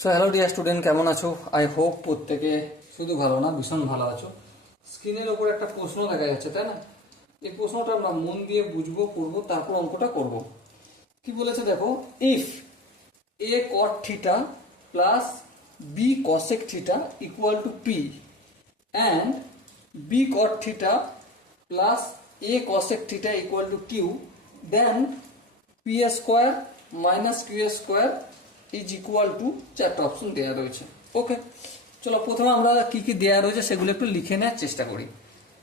So hello dear student, কেমন আছো? I hope প্রত্যেকে শুধু ভালো না, ভীষণ ভালো আছো। স্ক্রিনের ওপর একটা প্রশ্ন দেখা যাচ্ছে, তাই না? এই প্রশ্নটা আমরা মন দিয়ে বুঝবো, পড়বো, তারপর অঙ্কটা করব। কি বলেছে দেখো, if a cot theta plus b cosec theta equal to p and b cot theta plus a cosec theta equal to q, then p square minus q square is equal to, চারটা option দেওয়া রয়েছে। ওকে, চলো প্রথমে আমরা কি কি দেওয়া রয়েছে সেগুলো একটু লিখে নেওয়ার চেষ্টা করি।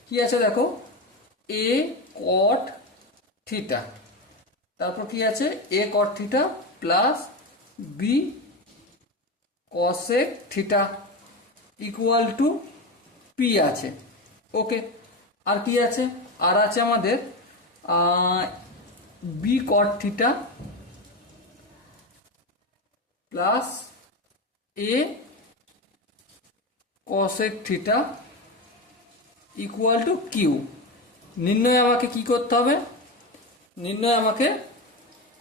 কি আছে দেখো, এ কট থিটা, তারপর কি আছে a cot theta plus b cosec theta equal to p আছে। ওকে, আর কি আছে, আর আছে আমাদের b cot theta plus a cosec theta equal to q. নির্ণয় আমাকে কি করতে হবে, নির্ণয় আমাকে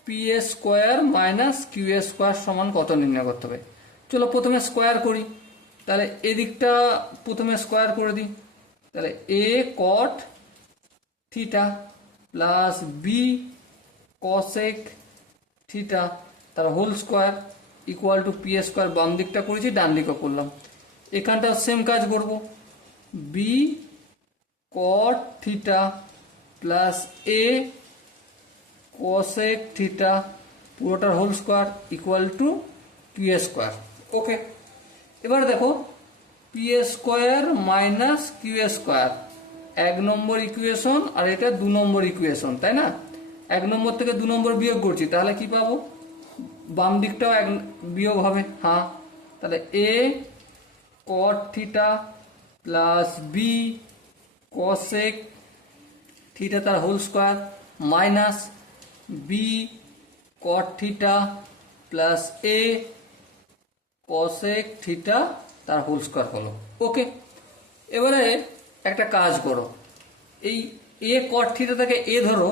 p a square minus q a square সমান কত নির্ণয় করতে হবে। চলো প্রথমে স্কোয়ার করি, তাহলে এদিকটা প্রথমে স্কোয়ার করে দিই। তাহলে a cot theta plus b cosec theta তার whole square equal to p square. বাম দিকটা করেছি, ডান দিকও করলাম। এখানটা সেম কাজ করব, b cot theta plus a cosec theta পুরোটার whole square equal to p square. Okay, এবার দেখো p square minus q square, 1 নম্বর ইকুয়েশন আর এটা 2 নম্বর ইকুয়েশন, তাই না? 1 নম্বর থেকে 2 নম্বর বিয়োগ করছি, তাহলে কি পাবো, বাম দিকটাও এক বিয়োগ হবে। হ্যাঁ, তাহলে a cot theta plus b cosec theta তার whole square minus b cot theta plus a cosec theta তার হোল স্কোয়ার হলো। ওকে, এবারে একটা কাজ করো, এই এ কট থিটা থেকে এ ধরো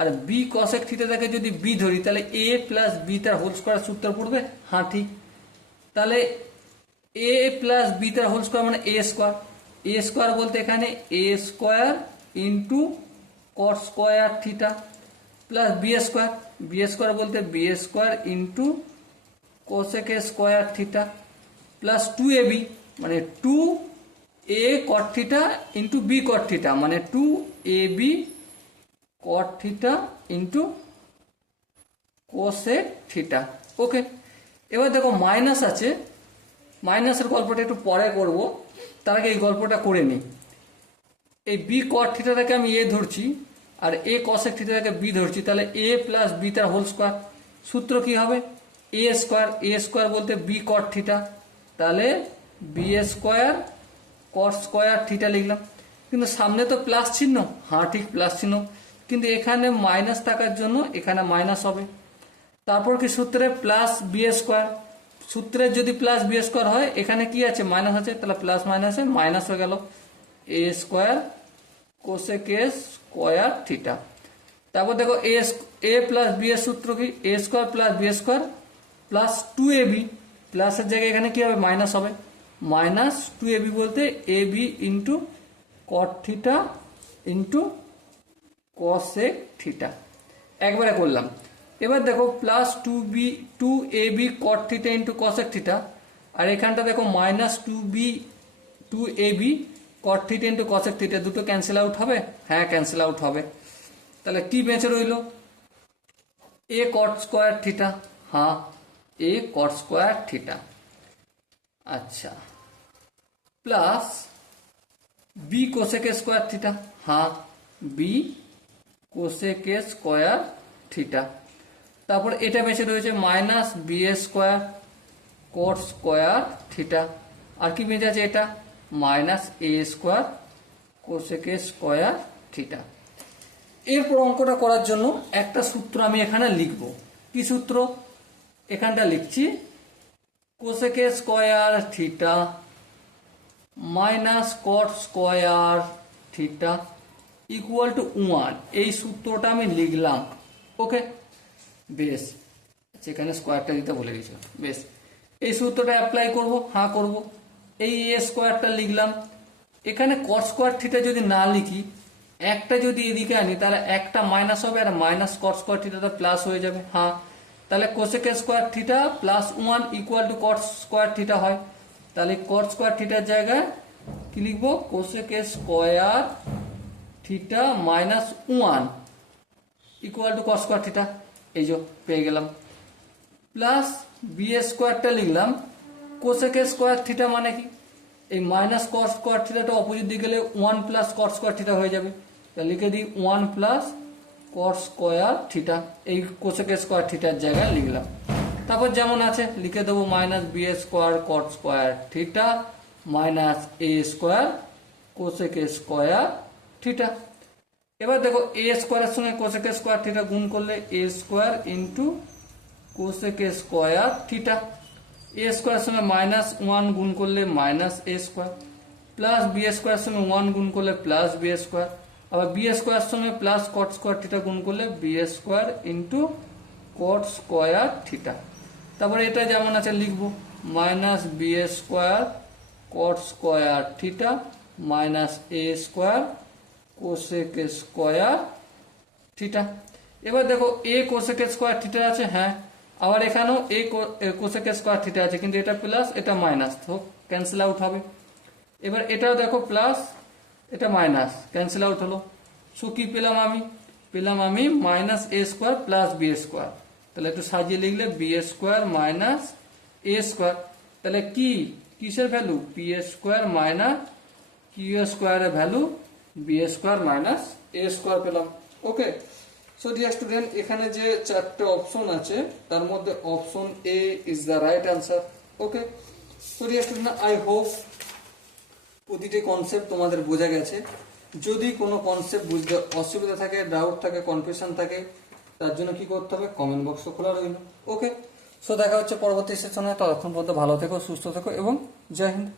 আর বি কসেক থিটা থেকে যদি বি ধরি, তাহলে এ প্লাস বি তার হোল স্কোয়ার সূত্র পড়বে। হ্যাঁ ঠিক, তাহলে এ প্লাস বি তার হোল স্কোয়ার মানে এ স্কোয়ার। এ স্কোয়ার বলতে এখানে a square into cot square theta plus b square. B square বলতে b square into cosec square theta plus 2ab মানে 2a cot theta into b cot theta মানে 2ab cot theta into cosec theta. Okay, এবার দেখো minus আছে, মাইনাসের গল্পটা একটু পরে করব, তার আগে এই গল্পটা করে নিই। এই বি কট থিটাটাকে আমি এ ধরছি আর এ কসেক থিটাটাকে বি ধরছি, তাহলে এ প্লাস বি তার হোল স্কোয়ার। সূত্র কি হবে, এ স্কোয়ার। এ স্কোয়ার বলতে বি কট থিটা, তাহলে b square cot square theta লিখলাম। কিন্তু সামনে তো প্লাস চিহ্ন, হ্যাঁ ঠিক প্লাস চিহ্ন, কিন্তু এখানে মাইনাস থাকার জন্য এখানে মাইনাস হবে। তারপর কি সূত্রে প্লাস বি স্কোয়ার, সূত্রের যদি প্লাস বি স্কোয়ার হয় এখানে কি আছে মাইনাস আছে, তাহলে প্লাস মাইনাসে মাইনাস হয়ে গেল a square cosec square theta. তারপর দেখো এ প্লাস বি এর সূত্র কি, a square plus b square plus 2ab, প্লাসের জায়গায় এখানে কি হবে মাইনাস হবে, মাইনাস 2ab বলতে a b into cot theta into cosec theta. একবারে করলাম। এবার দেখো plus 2ab cot theta into cosec theta, আর এখানটা দেখো minus 2ab cot theta into cosec theta, দুটো ক্যান্সেল আউট হবে। হ্যাঁ ক্যান্সেল আউট হবে, তাহলে কি বেঁচে রইল, এ কট স্কোয়ার থিটা। হ্যাঁ এ কট স্কোয়ার থিটা। আচ্ছা, plus b cosec square theta. হ্যাঁ বি কোসেক স্কোয়ার থিটা। তারপর এটা বেঁচে রয়েছে minus b square cot square theta. আর কি বেঁচে আছে এটা, minus a square cosec square theta. এরপর অঙ্কটা করার জন্য একটা সূত্র আমি এখানে লিখব। কি সূত্র, এখানটা লিখছি কোসেক স্কোয়ার থিটা মাইনাস কট স্কোয়ার থিটা ইকুয়াল টু 1। এই সূত্রটা আমি লিখলাম। ওকে বেশ, সেখানে স্কোয়ারটা দিতে বলে দিয়েছিল। বেশ, এই সূত্রটা অ্যাপ্লাই করব, হ্যাঁ করব। এই এ স্কোয়ারটা লিখলাম, এখানে কট স্কোয়ার থিটা যদি না লিখি, একটা যদি এদিকে আনি তাহলে একটা মাইনাস হবে আর মাইনাস কট স্কোয়ার থিটাটা প্লাস হয়ে যাবে, হ্যাঁ। তাহলে cosec square theta plus 1 equal to caught square theta হয়। তাহলে কট স্কোয়ার থিটার জায়গায় কি লিখবো, cosec square theta minus 1 equal to caught square theta, এই যে পেয়ে গেলাম। প্লাস বি স্কোয়ারটা লিখলাম, কোসেক স্কোয়ার থিটা মানে কি, এই মাইনাস কট স্কোয়ার থিটাটা অপোজিট দিকে গেলে 1 প্লাস কট স্কোয়ার থিটা হয়ে যাবে, তাহলে লিখে দিই 1 প্লাস কট স্কোয়ার থিটা, এই কোসেক স্কোয়ার থিটার জায়গায় লিখলাম। তারপর যেমন আছে লিখে দেবো minus b square cot square theta minus a square cosec square theta. এবার দেখো এ স্কোয়ারের সঙ্গে কোসেক স্কোয়ার থিটা গুণ করলে a square into cosec square theta, a স্কোয়ারের সঙ্গে মাইনাস 1 গুণ করলে minus a square, plus b স্কোয়ারের সঙ্গে 1 গুণ করলে প্লাস বি স্কোয়ার, আবার বি স্কোয়ারের সঙ্গে প্লাস কট স্কোয়ার থিটা গুণ করলে b square into cot square theta. তারপরে এটা যেমন আছে লিখবো minus b square cot square theta minus a square cosec square theta. এবার দেখো এ কোসেক স্কোয়ার থিটা আছে, হ্যাঁ, আবার এখানেও এ কোসেক স্কোয়ার থিটা আছে, কিন্তু এটা প্লাস এটা মাইনাস, তো ক্যান্সেল আউট হবে। এবার এটাও দেখো প্লাস এটা মাইনাস, ক্যান্সেল আউট হলো। সো কি পেলাম আমি minus a square plus b square, তাহলে একটু সাজিয়ে লিখলে b square minus a square, তাহলে কি কিসের value, p square minus q স্কোয়ারের value b square minus a square পেলাম। ওকে, সো ডিয়ার স্টুডেন্ট, এখানে যে চারটে অপশন আছে তার মধ্যে option A is the right answer. Okay, so dear student, I hope প্রতিটি কনসেপ্ট তোমাদের বোঝা গেছে। যদি কোনো কনসেপ্ট বুঝতে অসুবিধা থাকে, ডাউট থাকে, কনফিউশন থাকে, তার জন্য কি করতে হবে, কমেন্ট বক্স খোলা রইল। ওকে, সো দেখা হচ্ছে পরবর্তী সেশনে, ততক্ষণ পর্যন্ত ভালো থেকো, সুস্থ থেকো এবং জয় হিন্দ।